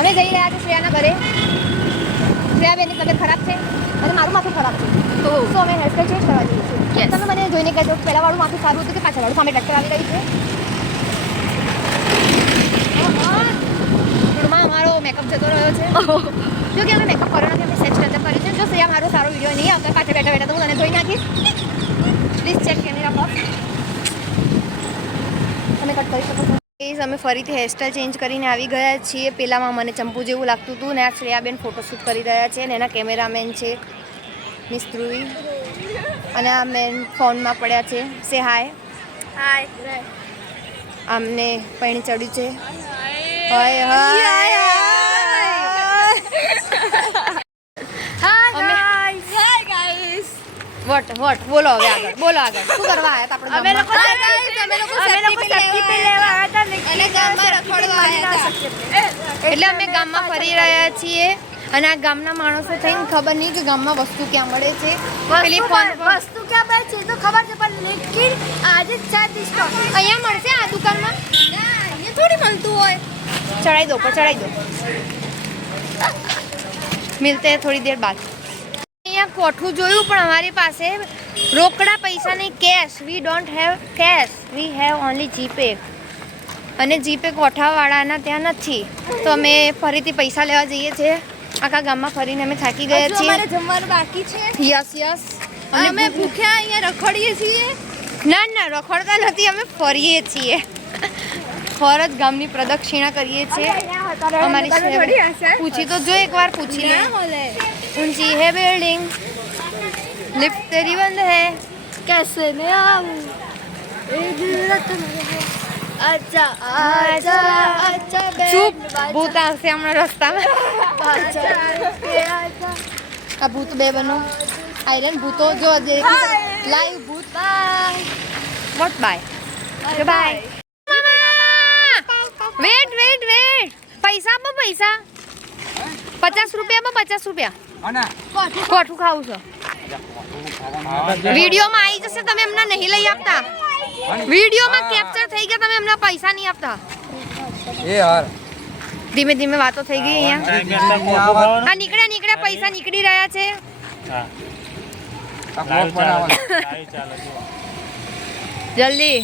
અમે જઈ રહ્યા છીએ શ્રેયાના ઘરે. શ્રેયાબેનની તબિયત ખરાબ છે અને મારું માથું ખરાબ છે, તો અમે હેરસ્ટાઈલ ચેન્જ કરવા જઈએ છીએ. તમે મને જોઈને કહેજો પહેલાંવાળું માથું સારું હતું કે પાછળવાળું? સામે ટ્રેક્ટર આવી રહી છે. થોડુંમાં અમારો મેકઅપ જતો રહ્યો છે. જો કે અમે મેકઅપ કર્યો નથી, અમે સેટ ટચઅપ કર્યું છે. જો શ્રેયા મારો સારો વિડીયો નહીં આવતો પાછળ બેઠા બેઠા તો હું તને જોઈ નાખીશ. Please check camera box. તમે કટ કરી શકો છો. અમે ફરીથી હેરસ્ટાઈલ ચેન્જ કરીને આવી ગયા છીએ. પહેલાંમાં મને ચંપુ જેવું લાગતું હતું ને આ શ્રેયાબેન ફોટોશૂટ કરી રહ્યા છે ને એના કેમેરામેન છે મિસ ધ્રુવી અને આ મેન ફોનમાં પડ્યા છે. સે હાય. હાય. આમને પૈણી ચડ્યું છે. હાય હાય. વોટ બોલો હવે આગળ બોલો આગળ શું કરવા આવ્યા હતા આપણે? અમે લોકો સેફટી લેવા આવ્યા હતા અને ગામમાં રખડવા આવ્યા હતા. એટલે અમે ગામમાં ફરી રહ્યા છીએ અને આ ગામના માણસો થઈને ખબર નહીં કે ગામમાં વસ્તુ ક્યાં મળે છે. પેલી વસ્તુ ક્યાં મળે છે તો ખબર છે પણ લેકિન આજે 4 ડિસ્કાઉન્ટ અહીંયા મળશે આ દુકાનમાં. અહીંયા થોડી મળતું હોય. ચડાઈ દો પર ચડાઈ દો. મિલતે થોડી દેર બાદ. અહીંયા કોઠું જોયું પણ અમારી પાસે રોકડા પૈસા નહીં, cash. We don't have cash, we have only GPay. અને જીપે કોઠાવાળાના ત્યાં નથી, તો અમે ફરીથી પૈસા લેવા જઈએ છીએ. આખા ગામમાં ફરીને અમે થાકી ગયા છીએ. અમારે જમવાનું બાકી છે. Yes yes. અમે ભૂખ્યા અહીંયા રખડીએ છીએ. ના ના રખડતા નથી, અમે ફરીએ છીએ. ફરજ ગામની પ્રદક્ષિણા કરીએ છીએ. અમારી પૂછી તો જો એકવાર પૂછી લે. ऊंची है बिल्डिंग, लिफ्ट तेरी बंद है, कैसे मैं आऊं? अच्छा अच्छा अच्छा चुप. भूत આવશે હમણાં રસ્તામાં. આ ભૂત બે બનો. આયરન ભૂતો જો લાઈવ ભૂત. Bye. What bye? Bye. Wait wait wait. પૈસા આપો પૈસા. 50 રૂપિયામાં 50 રૂપિયા. કોઠું ખાવું છો? વિડીયોમાં આવી જશે, તમે એમના નહીં લઈ આપતા. વિડીયોમાં કેપ્ચર થઈ ગયા, તમે એમના પૈસા નહીં આપતા. એ યાર ધીમે ધીમે વાતો થઈ ગઈ અહીંયા. હા નીકળ્યા પૈસા નીકળી રહ્યા છે. જલ્દી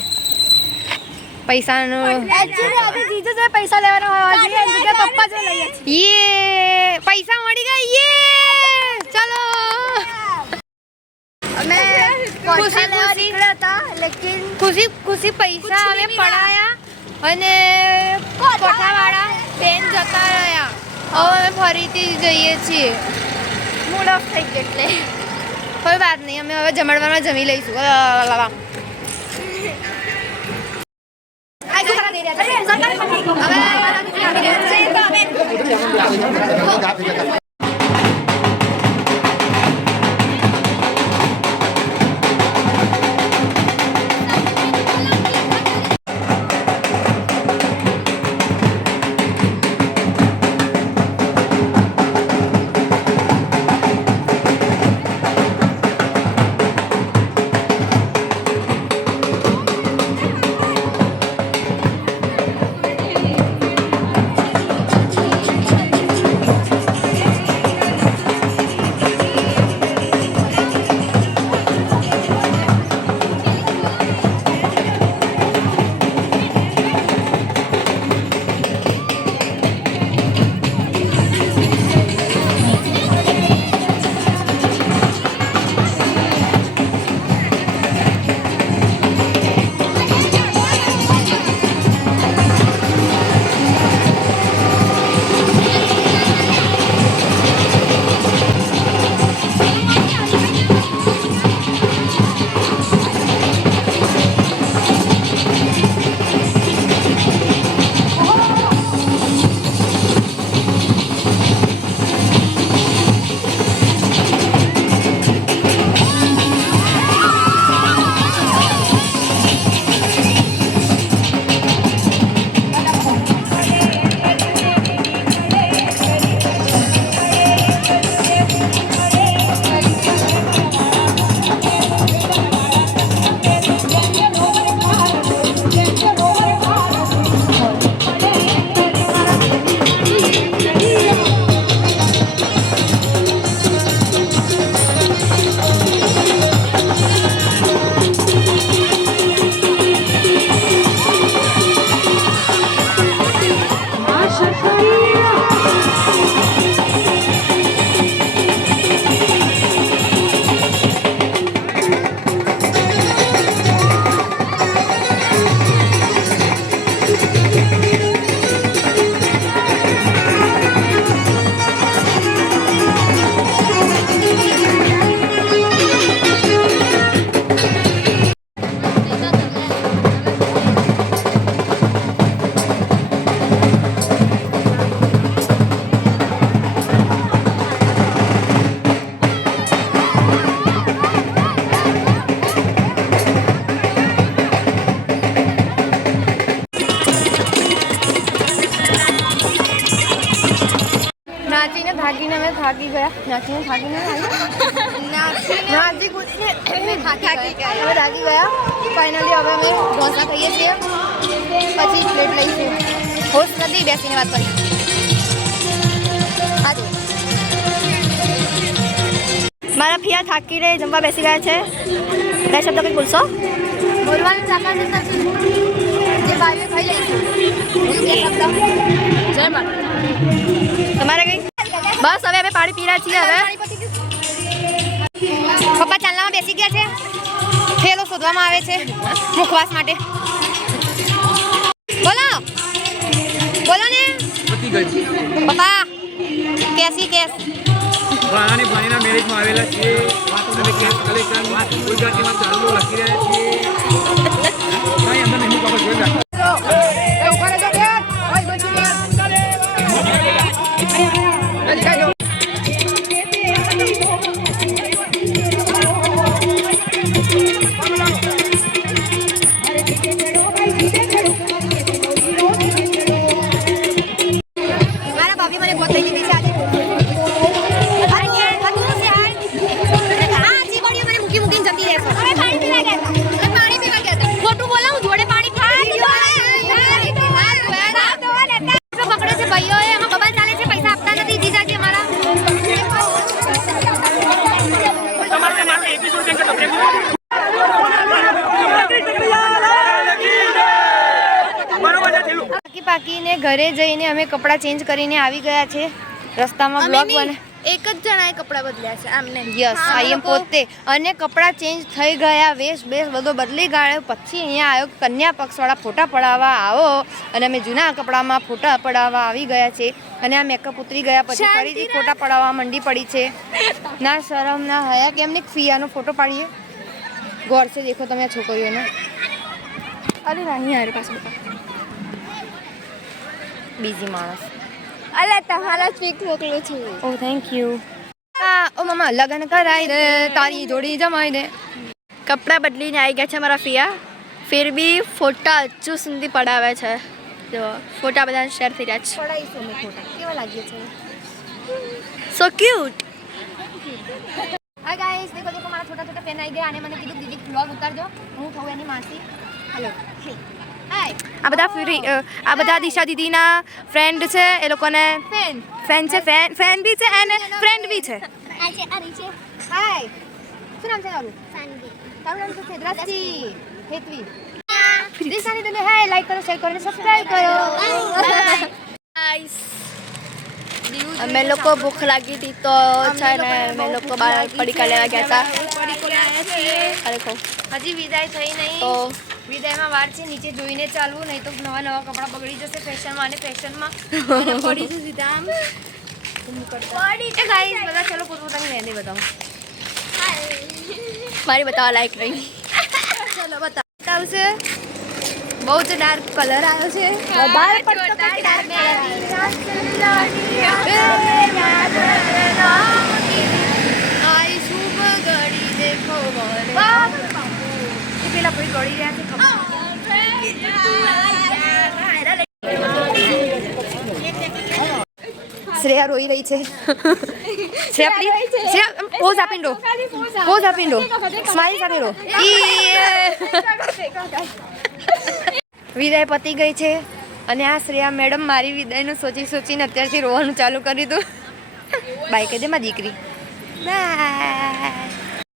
પૈસાનું પૈસા લેવાનો પપ્પા જો લઈએ યે પૈસા મળી ગયા. યે ચલો. અમે ખુશી નીકળ્યા હતા લેકિન ખુશી પૈસા અમે પડાયા અને કોઠાવાળા બેન જતા રહ્યા. હવે અમે ફરીથી જઈએ છીએ. મૂડ ઓફ થઈ ગયો એટલે કોઈ વાત નહીં, અમે હવે જમણવારમાં જમી લઈશું. થાકીને અમે થાકી ગયા. નાચીને થાકીને નાચી કૂદીને અમે થાકી ગયા. ફાઇનલી હવે અમે ઢોસા ખાઈએ છીએ, પછી પ્લેટ લઈશું. હોશ નથી, બેસીને વાત કરી. હા જો મારા પિયા થાકી રહે જમવા બેસી ગયા છે. બે શબ્દ કંઈક બોલશો? બોલવાનું ચાલવાનું નથી, જે ભાઈઓ ખાઈ લઈશું. જય માતા. તમારે કઈ? બસ હવે અમે પાણી પી રહ્યા છીએ. હવે પપ્પા ચાલનામાં બેસી ગયા છે. થેલો શોધવામાં આવે છે મુખવાસ માટે. બોલો બોલો ને પપ્પા. કેસી કેસ ભાણીના મેરેજમાં આવેલા છીએ અને કેસ કલેક્શન ગુજરાતીમાં ચાલુ લખી રહ્યા છીએ. ભાઈ અંદર નહીં ખબર જોઈ રાખો. મારા ભાભી મને ગોત લઈ દીધી છે આજે. મૂકીને જતી રહેશો. પાણી પીવા ગયા હતા. ખોટું બોલાવું, જોડે પાણી પકડે છે ભાઈઓ. એમાં બબાલ ચાલે છે, પૈસા આપતા નથી જીજાજી અમારા. પાકીને ઘરે જઈને અમે કપડાં ચેન્જ કરીને આવી ગયા છે. રસ્તામાં બ્લોગ બને. એક જ જણાએ કપડાં બદલ્યા છે આમને. યસ આઈ એમ પોતે. અને કપડાં ચેન્જ થઈ ગયા, વેશ બેશ બધો બદલી ગયો. પછી અહીંયા આવ્યો કન્યા પક્ષવાળા ફોટા પડાવવા આવો, અને અમે જૂના કપડામાં ફોટા પડાવવા આવી ગયા છે. અને આ મેકઅપ ઉતરી ગયા પછી ફરીથી ફોટા પડાવવા મંડી પડી છે. ના શરમ ના હયા કે એમને ફિયાનો ફોટો પાડીએ. ગોર છે દેખો તમે આ છોકરીઓને. અરે નહીં યાર પાસે બીજી માણસ. અલે તમારા સ્પીક મોકલું છું. ઓ થેન્ક યુ. ઓ મમ્મા લગન કરાઈ દે, તારી જોડી જમાઈ દે. કપડાં બદલીને આવી ગયા છે મારા ફિયા. ફિર બી ફોટા હજુ સુધી પડાવે છે. જો ફોટા બધા શેર થઈ રહ્યા છે. પડાઈશું અમે ફોટા. કેવા લાગીએ છે? સો ક્યુટ. હાય ગાઈસ, દેખો દેખો મારા છોટા છોટા ફેન આવી ગયા. આને મને કીધું દીદી વ્લોગ ઉતારજો, હું થઉં એની માસી. Hello hi. આ બધા દિશા દીદીના ફ્રેન્ડ છે. એ લોકોને ફેન છે, ફેન બી છે અને ફ્રેન્ડ બી છે. હાય. શું નામ છે તારું? તારું નામ શું છે? દ્રષ્ટિ. હેતવી. દિશાની તને હાય લાઈક કરો, શેર કરો અને સબસ્ક્રાઇબ કરો. અમે લોકો ભૂખ લાગી હતી તો છે ને અમે લોકો બહાર પડીકા લેવા ગયા હતા. હજી વિદાય થઈ નહીં. તો વિદાયમાં વાર છે. નીચે જોઈને ચાલવું, નહીં તો નવા નવા કપડાં બગડી જશે ફેશનમાં. અને ફેશનમાં પડી જશે સીધા આમ. એ ગાઈસ બધા ચલો પોતપોતાની મહેંદી બતાવો. મારી બતાવવા લાયક નહીં. ચલો બતાવશે. બહુ જ ડાર્ક કલર આવ્યો છે. વધારે પડતો આઈ શુભ ઘડી દેખો મોરે. પેલા કોઈ ગળી રહ્યા છે શ્રેયા રોઈ રહી છે. પોઝ આપીને રો, પોઝ આપીને રો, સ્માઈલ સાથે રો. વિદાય પતી ગઈ છે અને આ શ્રેયા મેડમ મારી વિદાયનું સોચી સોચીને અત્યારથી રોવાનું ચાલુ કરી દીધું. બાય કહી દે મારી દીકરી. બાય.